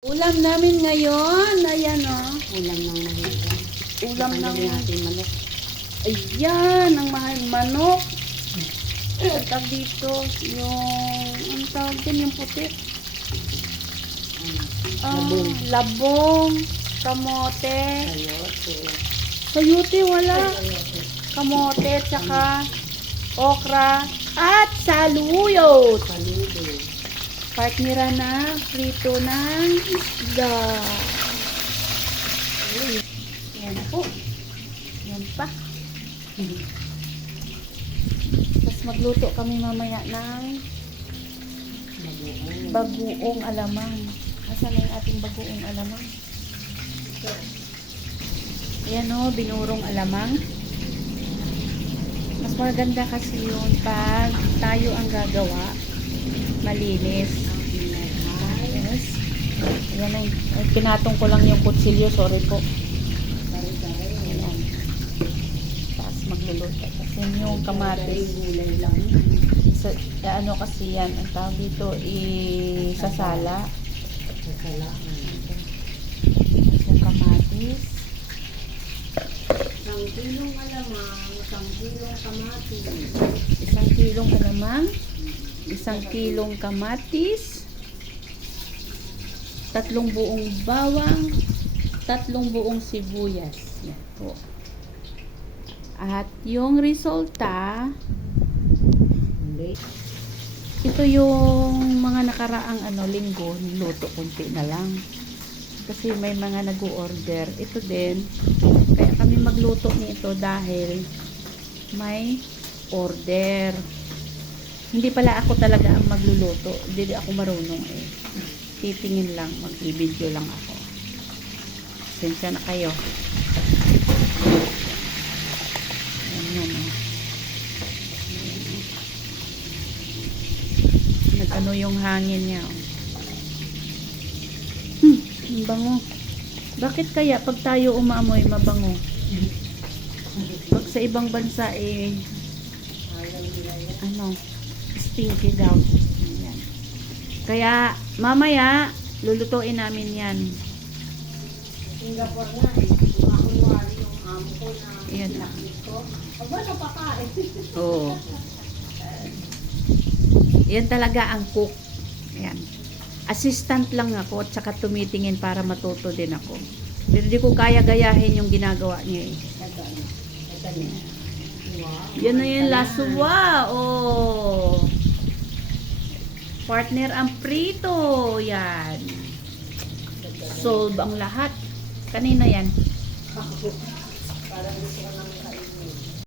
Ulam namin ngayon, ayan o. Ulam ng mahirap. Ulam ng natin manok. Ayan, ang mahal manok. Ang tawag dito, ang tawag din yung puti. Labong. Labong, kamote. Sayote. Sayote wala. Kamote, tsaka okra, at saluyot. Saludo. Partnera na prito ng isda. Yan po. Yan pa. Tapos magluto kami mamaya ng bagoong alamang. Asan na yung ating bagoong alamang? Ayan o, binurong alamang. Mas maganda kasi yun pag tayo ang gagawa. Malinis. Yes. Ayan ay, pinatong ko lang yung kutsilyo. Sorry po. Ayan. Tapos magluluto. Kasi yung kamatis. Gulay lang. Ano kasi yan. Ang tawag dito isasala. Sasala. Yung kamatis. 1 kilong alamang, 1 kilong kamatis. 1 kilong alamang. 1 kilong kamatis. 3 buong bawang. 3 buong sibuyas. Yan po. At yung resulta, ito yung mga nakaraang linggo, niluto konti na lang. Kasi may mga nag-order. Ito din, kaya kami magluto nito dahil may order. Hindi pala ako talaga ang magluluto. Hindi ako marunong eh. Titingin lang, mag-i-video lang ako. Sensya na kayo. Ayan o. Nag-ano yung hangin niya o. Ang bango. Bakit kaya pag tayo umaamoy mabango? Pag sa ibang bansa stinky daw. Ayan. Kaya mamaya lulutuin namin yan. Singapore na eh. Makunwari yung amo ko na. Ayan lang. Aba, napakain. Oo. Yan talaga ang cook. Ayan. Assistant lang ako at saka tumitingin para matuto din ako. Pero di ko kaya gayahin yung ginagawa niya eh. Yan na yung laswa. Oh. Partner ang prito. Yan. Solve ang lahat. Kanina yan. Parang gusto ko naman kainin.